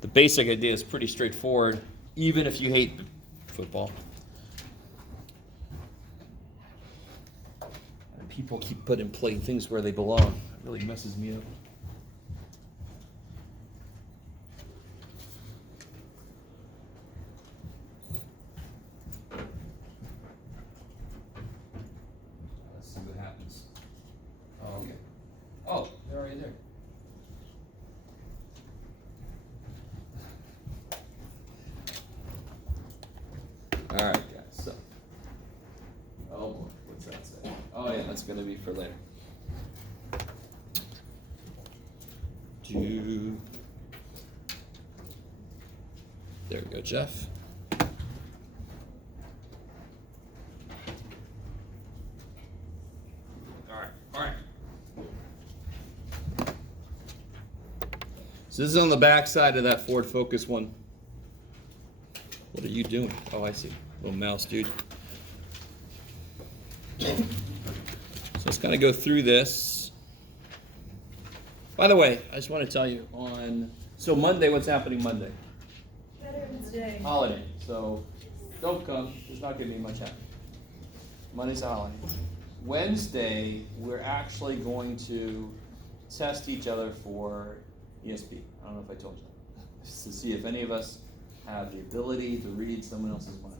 The basic idea is pretty straightforward, even if you hate football. And people keep putting things where they belong. It really messes me up. Let's see what happens. Oh, okay. Oh, they're already there. All right, guys, so. Oh, boy, what's that say? Oh, yeah, that's going to be for later. There we go, Jeff. All right. So this is on the back side of that Ford Focus one. What are you doing? Oh, I see. Little mouse, dude. So let's kind of go through this. By the way, I just want to tell you so Monday, what's happening Monday? Veterans Day. Holiday. So don't come. There's not going to be much happening. Monday's a holiday. Wednesday, we're actually going to test each other for ESP. I don't know if I told you that. Just to see if any of us have the ability to read someone else's mind.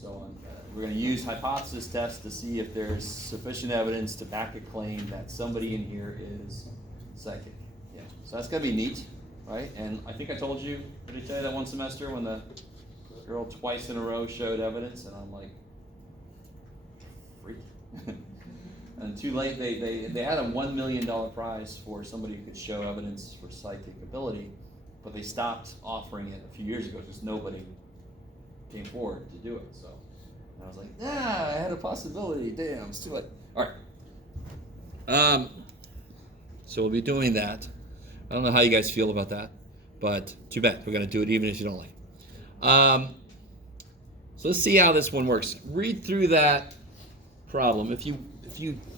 So we're going to use hypothesis tests to see if there's sufficient evidence to back a claim that somebody in here is psychic. Yeah. So that's going to be neat, right? And I think I told you, did I tell you that one semester when the girl twice in a row showed evidence, and I'm like, freak. And too late, they had a $1 million prize for somebody who could show evidence for psychic ability, but they stopped offering it a few years ago because nobody came forward to do it. So I was like, I had a possibility. Damn, it's too late. All right. So we'll be doing that. I don't know how you guys feel about that, but too bad. We're going to do it even if you don't like it. So let's see how this one works. Read through that problem. If you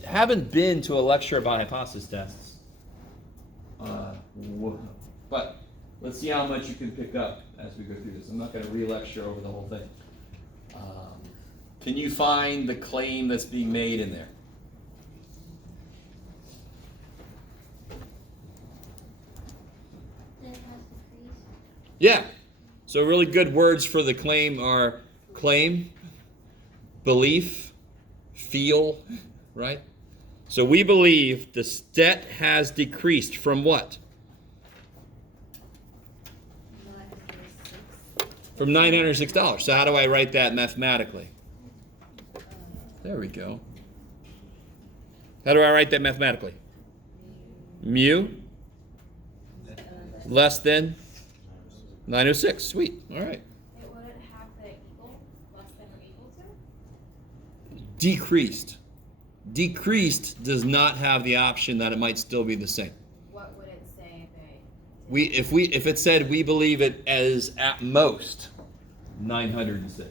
haven't been to a lecture about hypothesis tests, but let's see how much you can pick up as we go through this. I'm not going to re-lecture over the whole thing. Can you find the claim that's being made in there? Yeah. So really good words for the claim are claim, belief, feel, right? So we believe the debt has decreased from what? From $906. So how do I write that mathematically? There we go. How do I write that mathematically? Mu less than 906. Sweet. All right. It wouldn't have the equal, less than or equal to? Decreased. Decreased does not have the option that it might still be the same. What would it say if If it said we believe it as at most 906.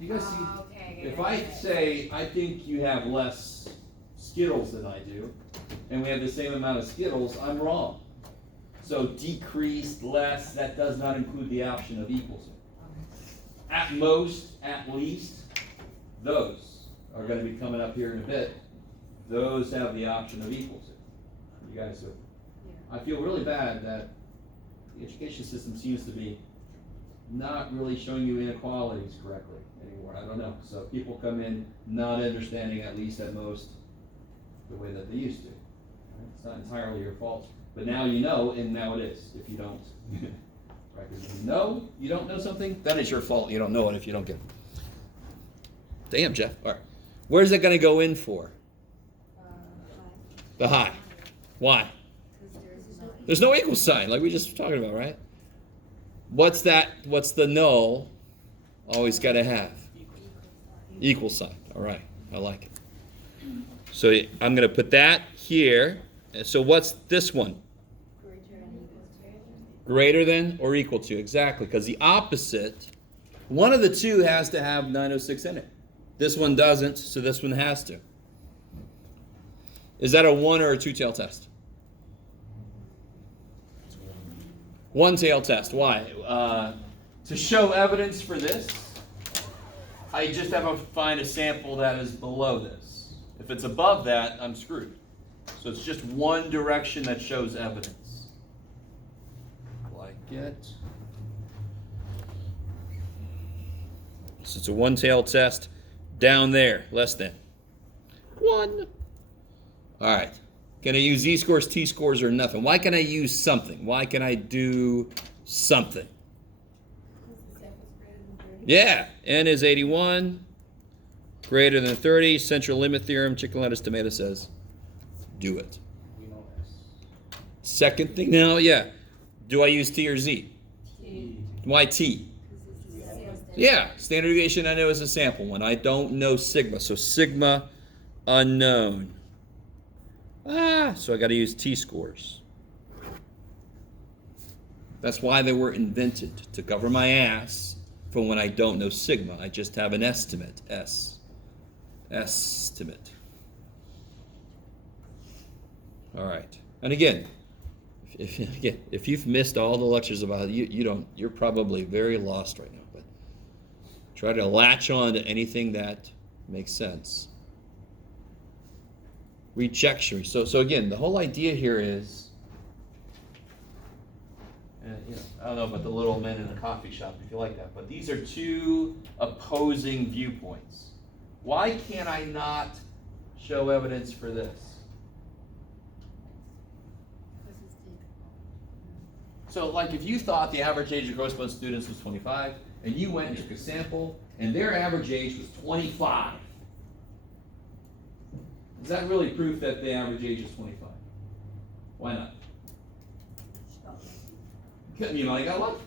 You guys see? Okay, If I say I think you have less Skittles than I do, and we have the same amount of Skittles, I'm wrong. So decreased, less, that does not include the option of equals. At most, at least, those are going to be coming up here in a bit. Those have the option of equals. You guys do. Yeah. I feel really bad that the education system seems to be not really showing you inequalities correctly anymore. I don't know. So people come in not understanding, at least at most, the way that they used to. It's not entirely your fault. But now you know, and now it is, if you don't. Right? Because if you don't know something, then it's your fault. You don't know it if you don't get it. Damn, Jeff. All right. Where's it going to go in for? The high. Why? There's no equal sign, like we just were talking about, right? What's that? What's the null? Always got to have equal sign. All right. I like it. So I'm going to put that here. So what's this one? Greater than or equal to. Exactly. Because the opposite, one of the two has to have 906 in it. This one doesn't, so this one has to. Is that a one or a two-tail test? One tail test. Why? To show evidence for this, I just have to find a sample that is below this. If it's above that, I'm screwed. So it's just one direction that shows evidence. Like it. So it's a one-tailed test. Down there, less than 1. All right. Can I use z-scores, t-scores, or nothing? Why can I use something? Why can I do something? Yeah, n is 81, greater than 30, central limit theorem, chicken lettuce, tomato says, do it. Second thing now, yeah. Do I use t or z? T. Why t? Yeah, standard deviation I know is a sample one. I don't know sigma, so sigma unknown. So I got to use t-scores. That's why they were invented, to cover my ass for when I don't know sigma. I just have an estimate, S. Estimate. All right. And again, if you've missed all the lectures about it, you're probably very lost right now. But try to latch on to anything that makes sense. Rejection. So again, the whole idea here is, I don't know about the little men in the coffee shop if you like that, but these are two opposing viewpoints. Why can't I not show evidence for this? So like if you thought the average age of gross-born students was 25, and you went and took a sample, and their average age was 25. Is that really proof that the average age is 25? Why not? You know, what?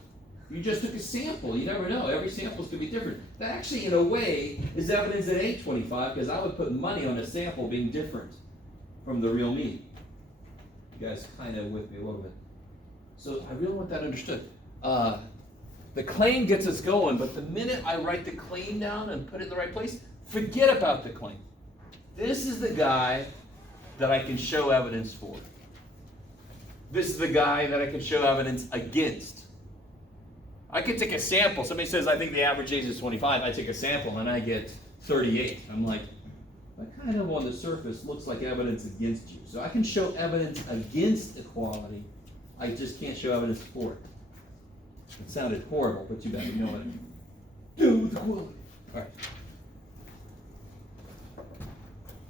You just took a sample. You never know. Every sample's going to be different. That actually, in a way, is evidence that it ain't 25, because I would put money on a sample being different from the real me. You guys kind of with me a little bit. So I really want that understood. The claim gets us going, but the minute I write the claim down and put it in the right place, forget about the claim. This is the guy that I can show evidence for. This is the guy that I can show evidence against. I could take a sample. Somebody says, I think the average age is 25. I take a sample and I get 38. I'm like, that kind of on the surface looks like evidence against you. So I can show evidence against equality. I just can't show evidence for it. It sounded horrible, but too bad. You know what I mean. Do with equality. All right.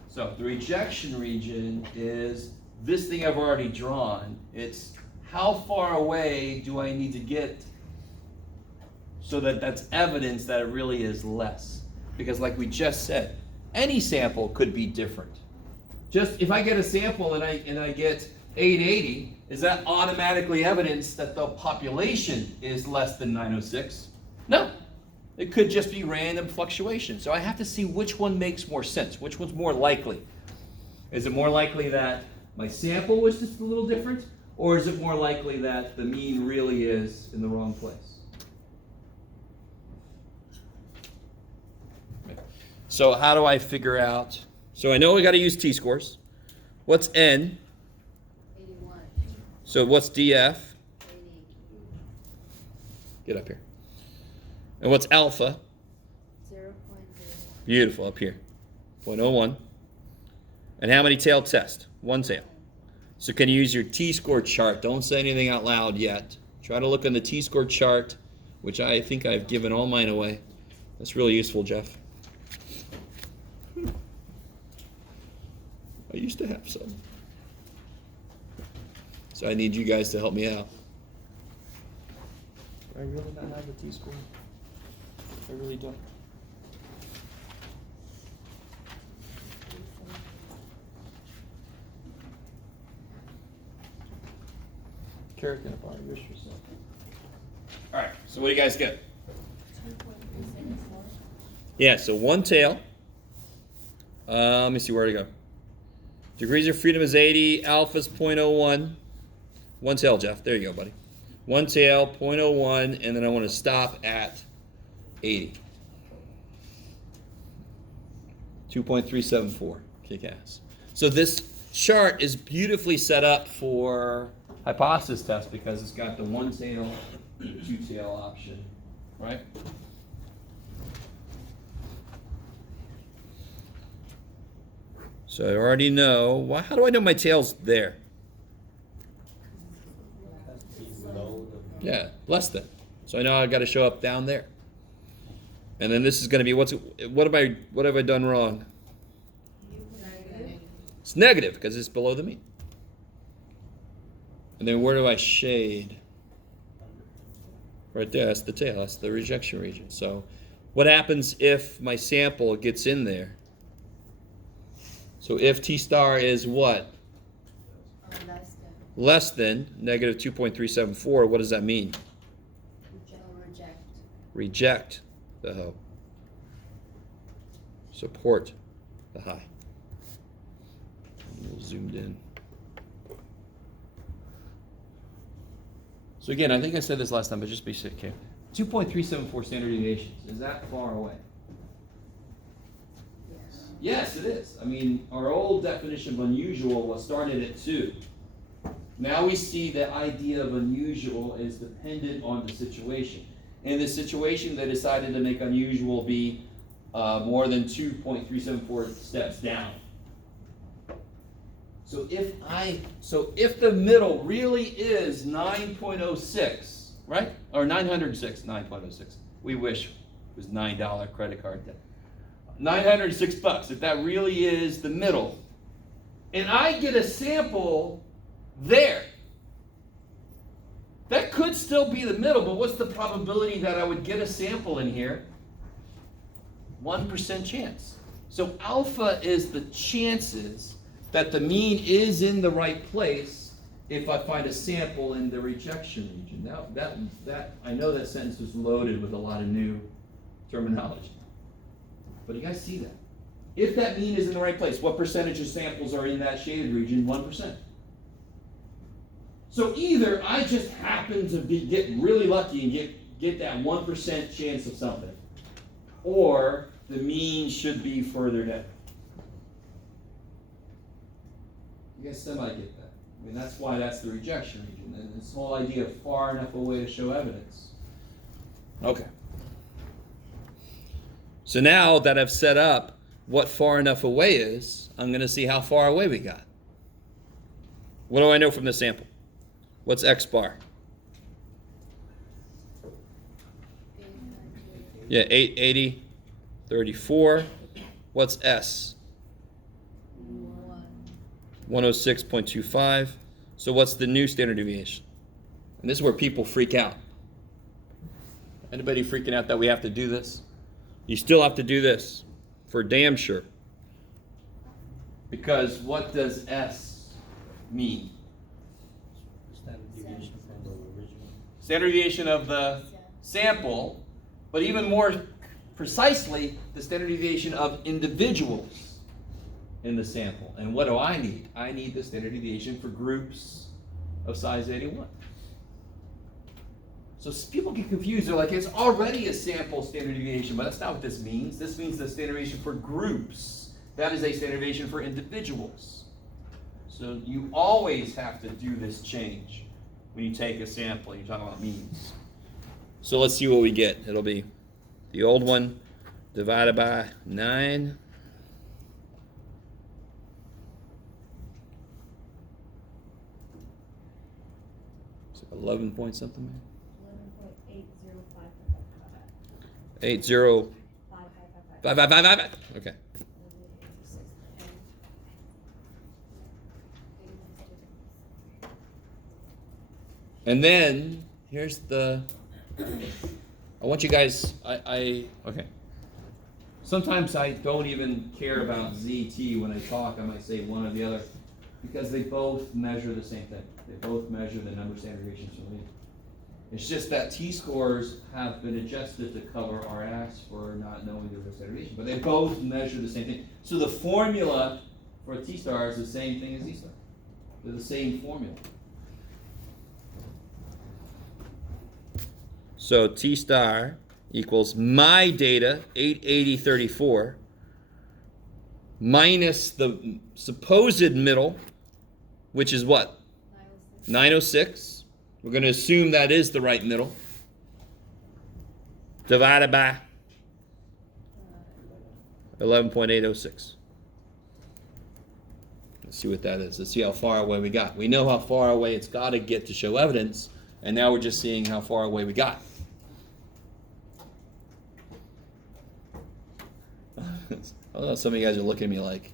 So the rejection region is this thing I've already drawn. It's how far away do I need to get so that that's evidence that it really is less. Because like we just said, any sample could be different. Just if I get a sample and I get 880, is that automatically evidence that the population is less than 906? No. It could just be random fluctuation. So I have to see which one makes more sense, which one's more likely. Is it more likely that my sample was just a little different, or is it more likely that the mean really is in the wrong place? So how do I figure out? So I know we got to use t-scores. What's n? 81. So what's df? 80. Get up here. And what's alpha? 0.0. Beautiful, up here. 0.01. And how many tail test? One tail. So can you use your t-score chart? Don't say anything out loud yet. Try to look on the t-score chart, which I think I've given all mine away. That's really useful, Jeff. I used to have some. So I need you guys to help me out. Do I really not have a t-score? I really don't. Kara, can I borrow yours for a second? All right, so what do you guys get? 2.374. Yeah, so one tail. Let me see where to go. Degrees of freedom is 80. Alpha's 0.01. One tail, Jeff. There you go, buddy. One tail, 0.01, and then I want to stop at 80. 2.374. Kick ass. So this chart is beautifully set up for hypothesis test because it's got the one tail, two tail option, right? So I already know. Why? How do I know my tail's there? Yeah, less than. So I know I got to show up down there. And then this is going to be what have I done wrong? It's negative because it's below the mean. And then where do I shade? Right there, that's the tail, that's the rejection region. So what happens if my sample gets in there? So if T star is what? Less than negative 2.374, what does that mean? Reject the low. Support the high. Zoomed in. So again, I think I said this last time, but just be careful. 2.374 standard deviations. Is that far away? Yes, it is. I mean, our old definition of unusual was started at 2. Now we see the idea of unusual is dependent on the situation. In the situation, they decided to make unusual be more than 2.374 steps down. So if the middle really is 9.06, right? Or 906. We wish it was $9 credit card debt. $906. If that really is the middle, and I get a sample there, that could still be the middle, but what's the probability that I would get a sample in here? 1% chance. So alpha is the chances that the mean is in the right place if I find a sample in the rejection region. Now that I know that sentence was loaded with a lot of new terminology. But you guys see that? If that mean is in the right place, what percentage of samples are in that shaded region? 1%. So either I just happen to get really lucky and get that 1% chance of something, or the mean should be further down. You guys semi get that. I mean, that's why that's the rejection region. And this whole idea of far enough away to show evidence. Okay. So now that I've set up what far enough away is, I'm going to see how far away we got. What do I know from the sample? What's X bar? Yeah, 880, 34. What's S? 106.25. So what's the new standard deviation? And this is where people freak out. Anybody freaking out that we have to do this? You still have to do this, for damn sure. Because what does S mean? Standard deviation from the original. Standard deviation of the sample, but even more precisely, the standard deviation of individuals in the sample. And what do I need? I need the standard deviation for groups of size 81. So people get confused. They're like, it's already a sample standard deviation, but that's not what this means. This means the standard deviation for groups. That is a standard deviation for individuals. So you always have to do this change when you take a sample. You're talking about means. So let's see what we get. It'll be the old one divided by 9. It's 11 point something. 805555. Okay. And then here's the. I want you guys. Okay. Sometimes I don't even care about ZT when I talk. I might say one or the other because they both measure the same thing. They both measure the number of standard deviations from mean. It's just that T-scores have been adjusted to cover our ass for not knowing the standard deviation, but they both measure the same thing. So the formula for a T-star is the same thing as Z-star. They're the same formula. So T-star equals my data, 880.34, minus the supposed middle, which is what? 906. We're going to assume that is the right middle. Divided by 11.806. Let's see what that is. Let's see how far away we got. We know how far away it's got to get to show evidence, and now we're just seeing how far away we got. I don't know, some of you guys are looking at me like,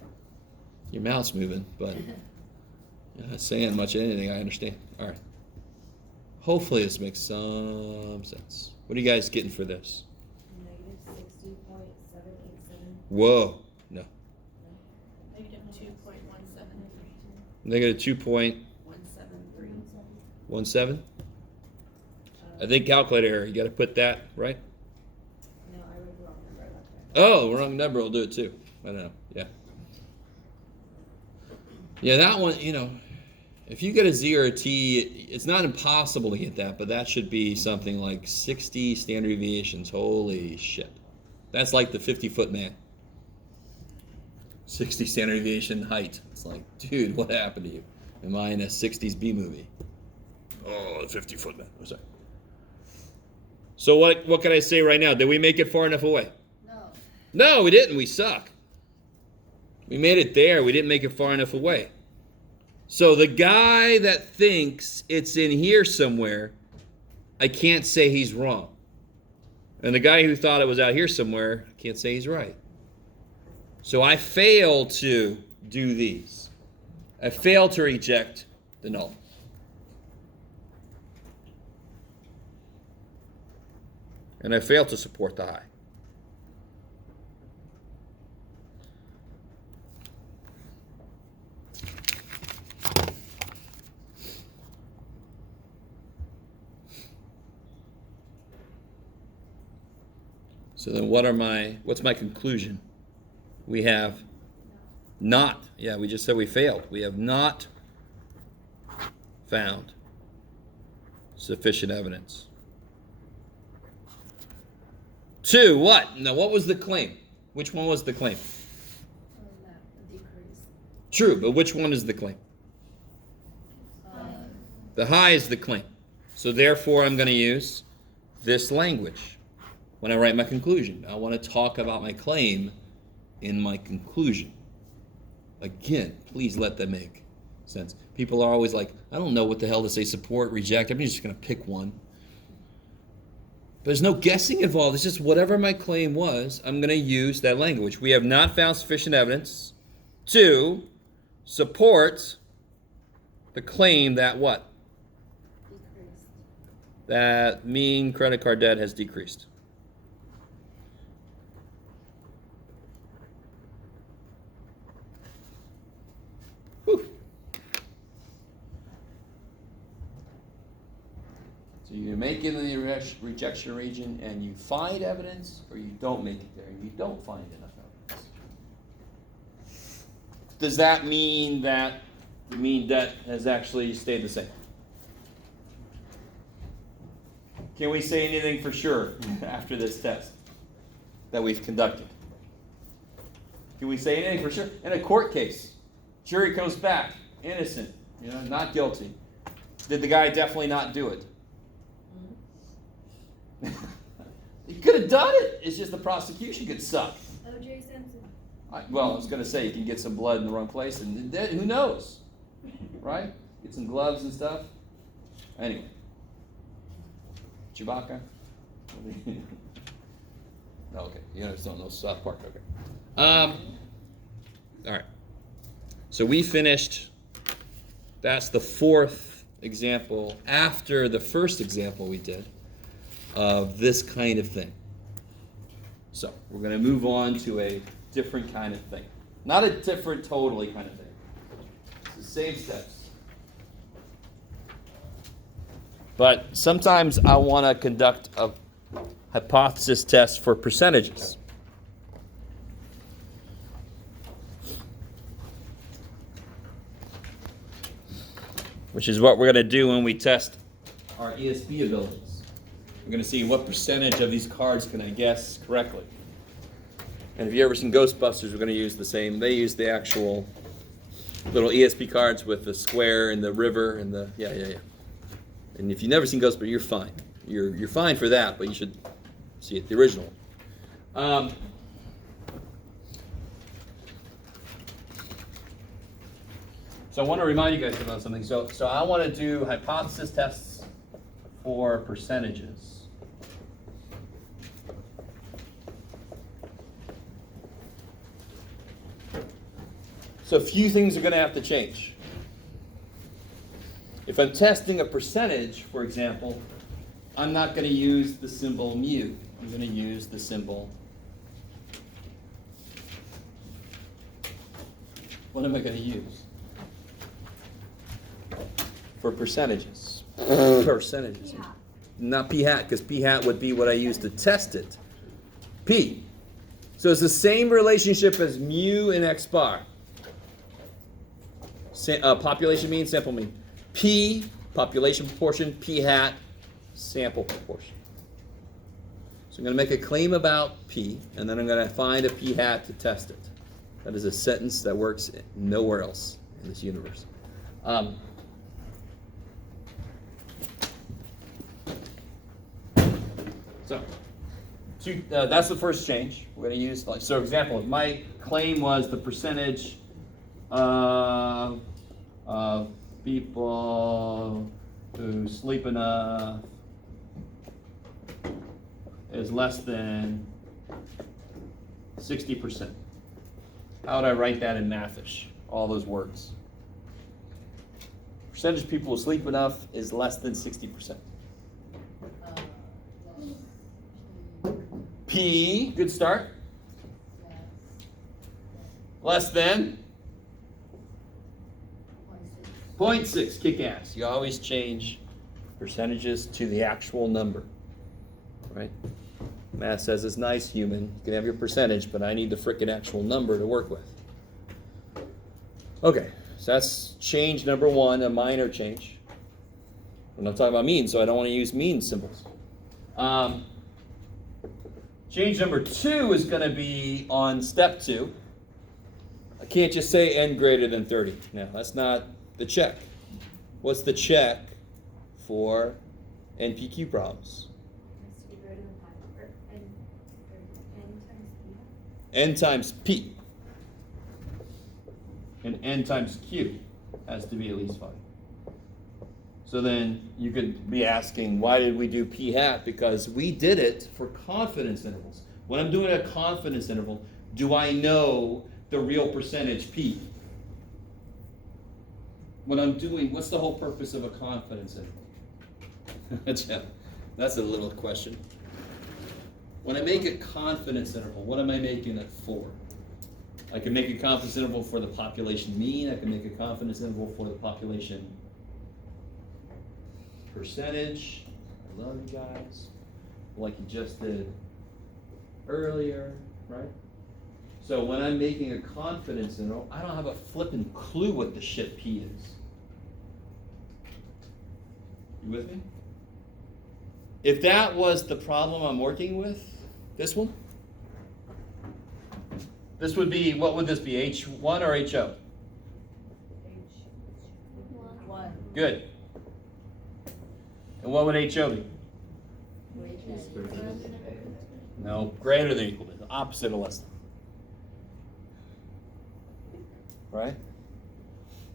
your mouth's moving, but you're not saying much of anything, I understand. All right. Hopefully this makes some sense. What are you guys getting for this? -60.787. Whoa. No. -2.173. -2.17? I think calculator error. You got to put that, right? No, I wrote the wrong number. I left that. Oh, wrong number will do it too. I don't know. Yeah. Yeah, that one, if you get a Z or a T, it's not impossible to get that, but that should be something like 60 standard deviations. Holy shit. That's like the 50-foot man. 60 standard deviation height. It's like, dude, what happened to you? Am I in a 60s B movie? Oh, the 50-foot man. Oh, sorry. So what can I say right now? Did we make it far enough away? No. No, we didn't. We suck. We made it there. We didn't make it far enough away. So the guy that thinks it's in here somewhere, I can't say he's wrong. And the guy who thought it was out here somewhere, I can't say he's right. So I fail to do these. I fail to reject the null. And I fail to support the high. So then what's my conclusion? We have not, we just said we failed. We have not found sufficient evidence. 2, what? Now, what was the claim? Which one was the claim? That decrease. True, but which one is the claim? The high is the claim. So therefore, I'm going to use this language when I write my conclusion. I want to talk about my claim in my conclusion. Again, please let that make sense. People are always like, I don't know what the hell to say, support, reject. I'm just going to pick one. But there's no guessing involved. It's just whatever my claim was, I'm going to use that language. We have not found sufficient evidence to support the claim that what? Decreased. That mean credit card debt has decreased. Whew. So you make it in the rejection region and you find evidence, or you don't make it there and you don't find enough evidence. Does that mean that the mean debt has actually stayed the same? Can we say anything for sure after this test that we've conducted? Can we say anything for sure? In a court case, jury comes back, innocent, not guilty. Did the guy definitely not do it? He could have done it. It's just the prosecution could suck. O.J. Simpson. I was going to say you can get some blood in the wrong place, and then, who knows, right? Get some gloves and stuff. Anyway, Chewbacca. No, okay. You guys don't know South Park. Okay. All right. So we finished. That's the 4th example after the first example we did of this kind of thing. So we're going to move on to a different kind of thing. Not a different totally kind of thing. It's the same steps. But sometimes I want to conduct a hypothesis test for percentages. Which is what we're going to do when we test our ESP abilities. We're going to see what percentage of these cards can I guess correctly. And if you've ever seen Ghostbusters, we're going to use the same. They use the actual little ESP cards with the square and the river and the yeah. And if you've never seen Ghostbusters, you're fine. You're fine for that, but you should see it, the original. So I want to remind you guys about something. So I want to do hypothesis tests for percentages. So a few things are going to have to change. If I'm testing a percentage, for example, I'm not going to use the symbol mu. I'm going to use the symbol. What am I going to use? For percentages. Percentages. P-hat. Not p-hat, because p-hat would be what I use to test it. P. So it's the same relationship as mu and x bar. Population mean, sample mean. P, population proportion, p-hat, sample proportion. So I'm going to make a claim about P, and then I'm going to find a p-hat to test it. That is a sentence that works nowhere else in this universe. That's the first change. We're going to use, so for example, if my claim was the percentage of people who sleep enough is less than 60%. How would I write that in Mathish? All those words. Percentage of people who sleep enough is less than 60%. P, good start. Less than 0.6, kick ass. You always change percentages to the actual number, right? Math says it's nice, human. You can have your percentage, but I need the frickin' actual number to work with. Okay, so that's change number one, a minor change. I'm not talking about mean, so I don't want to use mean symbols. Change number two is going to be on step 2. I can't just say n greater than 30. Now, that's not the check. What's the check for NPQ problems? Has to be greater than 5, or n times p. N times P. And N times Q has to be at least 5. So then you could be asking, why did we do P hat? Because we did it for confidence intervals. When I'm doing a confidence interval, do I know the real percentage P? When I'm doing, what's the whole purpose of a confidence interval? That's a little question. When I make a confidence interval, what am I making it for? I can make a confidence interval for the population mean. I can make a confidence interval for the population percentage. I love you guys. Like you just did earlier, right? So when I'm making a confidence interval, I don't have a flippin' clue what the shit P is. You with me? If that was the problem I'm working with, this one? This would be, what would this be, H1 or HO? One. Good. And what would HO be? No, greater than or equal to, the opposite of less than. Right?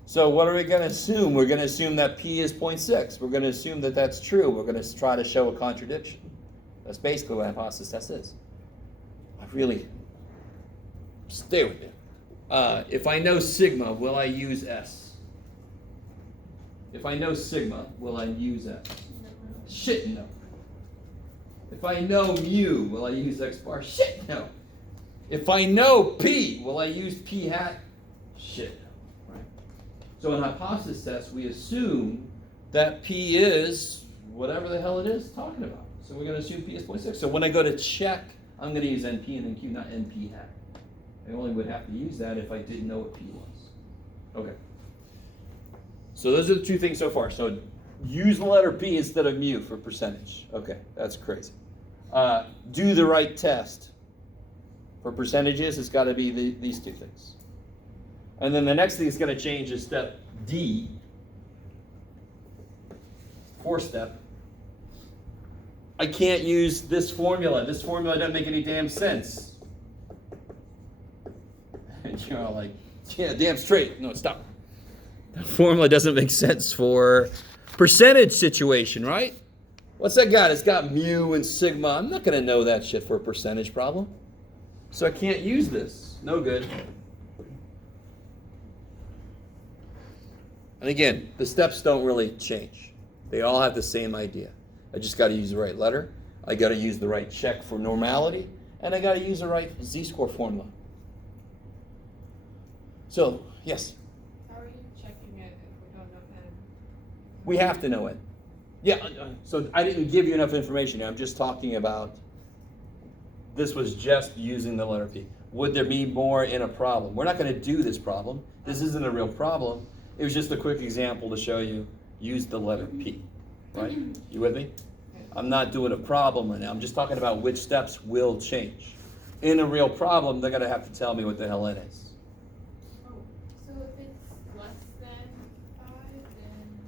So what are we going to assume? We're going to assume that P is 0.6. We're going to assume that that's true. We're going to try to show a contradiction. That's basically what a hypothesis test is. I really, stay with me. If I know sigma, will I use S? If I know sigma, will I use S? Shit, no. If I know mu, will I use X bar? Shit, no. If I know P, will I use P hat? Shit, no. Right? So in hypothesis tests, we assume that P is whatever the hell it is talking about. So we're going to assume P is 0.6. So when I go to check, I'm going to use NP and NQ, not NP hat. I only would have to use that if I didn't know what P was. Okay. So those are the two things so far. So use the letter P instead of mu for percentage. Okay, that's crazy. Do the right test. For percentages, it's got to be these two things. And then the next thing it's going to change is step D, fourth step. I can't use this formula. This formula doesn't make any damn sense. And you're all like, yeah, damn straight. No, stop. That formula doesn't make sense for percentage situation, right? What's that got? It's got mu and sigma. I'm not going to know that shit for a percentage problem. So I can't use this. No good. And again, the steps don't really change. They all have the same idea. I just got to use the right letter. I got to use the right check for normality. And I got to use the right z-score formula. So, yes? How are you checking it if we don't know N? We have to know it. Yeah, so I didn't give you enough information. I'm just talking about, this was just using the letter P. Would there be more in a problem? We're not going to do this problem. This isn't a real problem. It was just a quick example to show you, use the letter P, right? You with me? I'm not doing a problem right now. I'm just talking about which steps will change. In a real problem, they're going to have to tell me what the hell N is. Oh, so if it's less than 5, then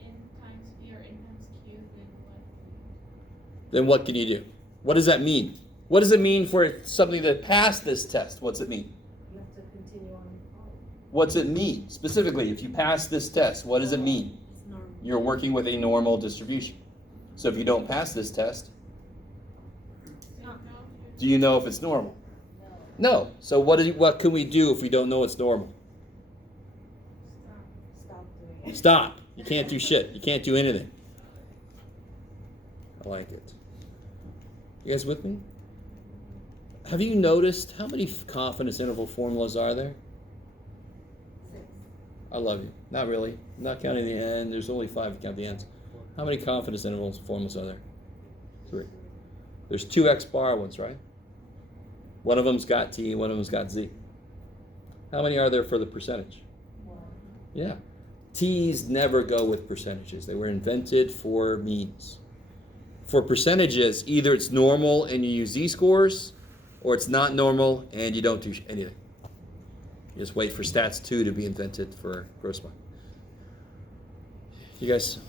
N times P or N times Q, then what? Then what can you do? What does that mean? What does it mean for something to pass this test? What's it mean? You have to continue on. What's it mean? Specifically, if you pass this test, what does it mean? It's normal. You're working with a normal distribution. So if you don't pass this test, do you know if it's normal? No. No. So what can we do if we don't know it's normal? Stop doing it. Stop. You can't do shit. You can't do anything. I like it. You guys with me? Have you noticed how many confidence interval formulas are there? 6. I love you. Not really. I'm not counting the end. There's only 5 to count the ends. How many confidence intervals formulas are there? 3. There's 2 X bar ones, right? One of them's got T, one of them's got Z. How many are there for the percentage? 1. Yeah. T's never go with percentages. They were invented for means. For percentages, either it's normal and you use z-scores, or it's not normal and you don't do anything. You just wait for stats 2 to be invented for gross mark. You guys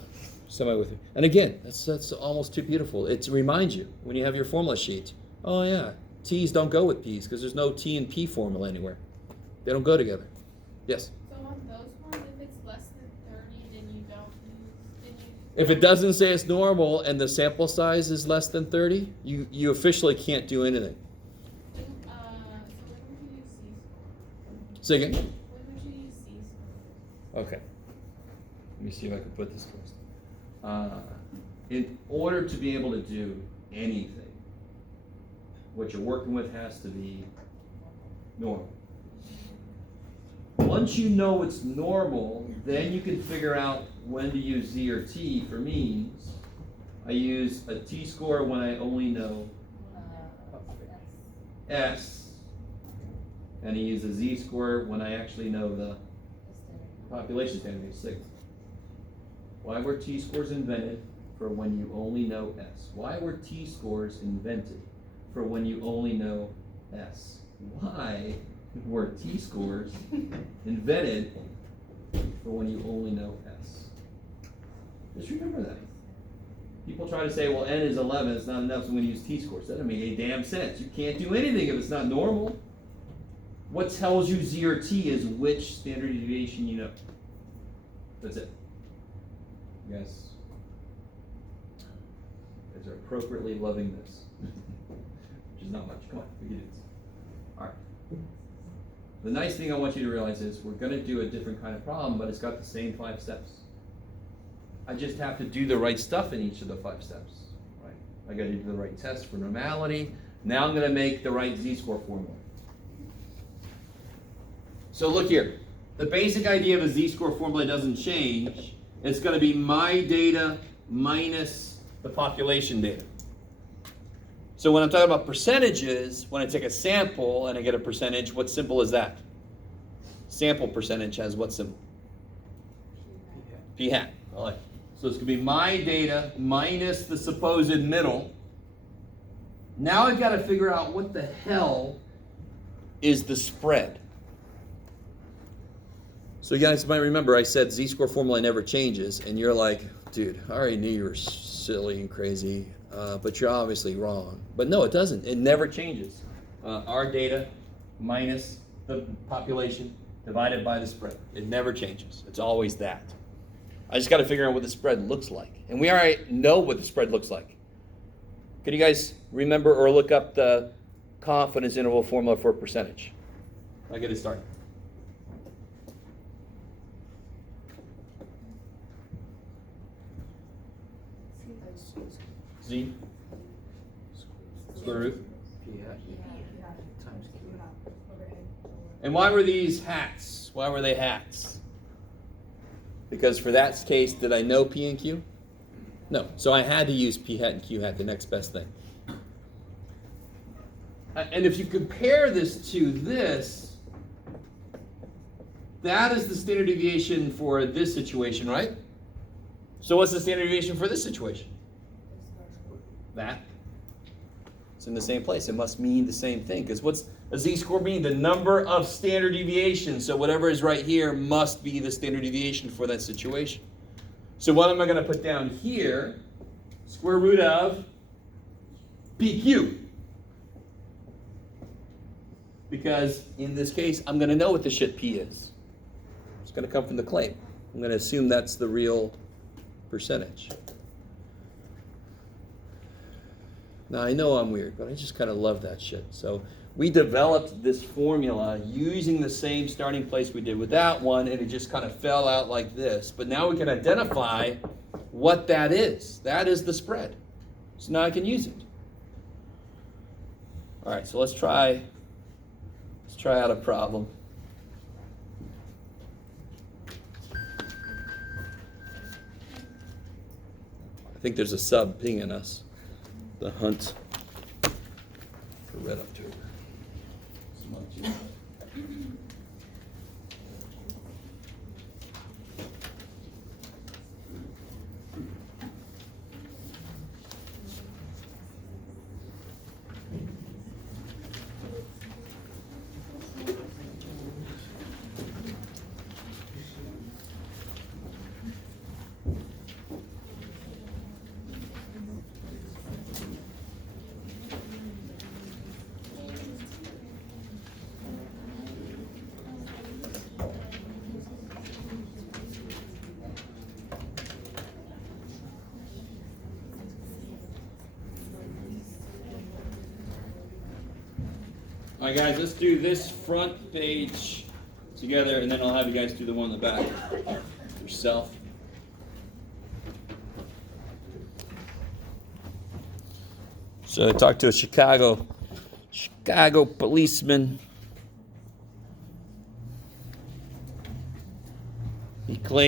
semi with me? And again, that's almost too beautiful. It reminds you when you have your formula sheet. Oh yeah, T's don't go with P's because there's no T and P formula anywhere. They don't go together. Yes? So on those ones, if it's less than 30, then you don't use, then you... If it doesn't say it's normal and the sample size is less than 30, you officially can't do anything. So when would you use Z-score? Say again? When would you use Z-score? Okay. Let me see if I can put this close. In order to be able to do anything, what you're working with has to be normal. Once you know it's normal, then you can figure out when to use Z or T for means. I use a T-score when I only know S, and I use a Z-score when I actually know the population standard, sigma. Why were T-scores invented? For when you only know S. Why were T-scores invented? For when you only know S. Why were T-scores invented for when you only know S? Just remember that. People try to say, well, N is 11, it's not enough, so I'm going to use T-scores. That doesn't make any damn sense. You can't do anything if it's not normal. What tells you Z or T is which standard deviation you know. That's it. Yes. You guys are appropriately loving this. Which is not much. Come on, we can do this. Alright. The nice thing I want you to realize is we're going to do a different kind of problem, but it's got the same 5 steps. I just have to do the right stuff in each of the 5 steps. Right? I got to do the right test for normality. Now I'm going to make the right z-score formula. So look here. The basic idea of a z-score formula doesn't change. It's going to be my data minus the population data. So when I'm talking about percentages, when I take a sample and I get a percentage, what symbol is that? Sample percentage has what symbol? P hat. All right. So it's going to be my data minus the supposed middle. Now I've got to figure out what the hell is the spread. So you guys might remember I said z-score formula never changes, and you're like, dude, I already knew you were silly and crazy, but you're obviously wrong. But no, it doesn't. It never changes. Our data minus the population divided by the spread. It never changes. It's always that. I just got to figure out what the spread looks like. And we already know what the spread looks like. Can you guys remember or look up the confidence interval formula for a percentage? I get it started. Z square root. Times Q. And why were these hats? Why were they hats? Because for that case, did I know P and Q? No. So I had to use P hat and Q hat, the next best thing. And if you compare this to this, that is the standard deviation for this situation, right? So what's the standard deviation for this situation? That. It's in the same place. It must mean the same thing. Because what's a z-score mean? The number of standard deviations. So whatever is right here must be the standard deviation for that situation. So what am I going to put down here? Square root of PQ. Because in this case, I'm going to know what the shit P is. It's going to come from the claim. I'm going to assume that's the real percentage. Now, I know I'm weird, but I just kind of love that shit. So we developed this formula using the same starting place we did with that one, and it just kind of fell out like this. But now we can identify what that is. That is the spread. So now I can use it. All right, so let's try out a problem. I think there's a sub pinging us. The hunt for Red October. All right, guys, let's do this front page together, and then I'll have you guys do the one in the back yourself. So I talked to a Chicago policeman. He claimed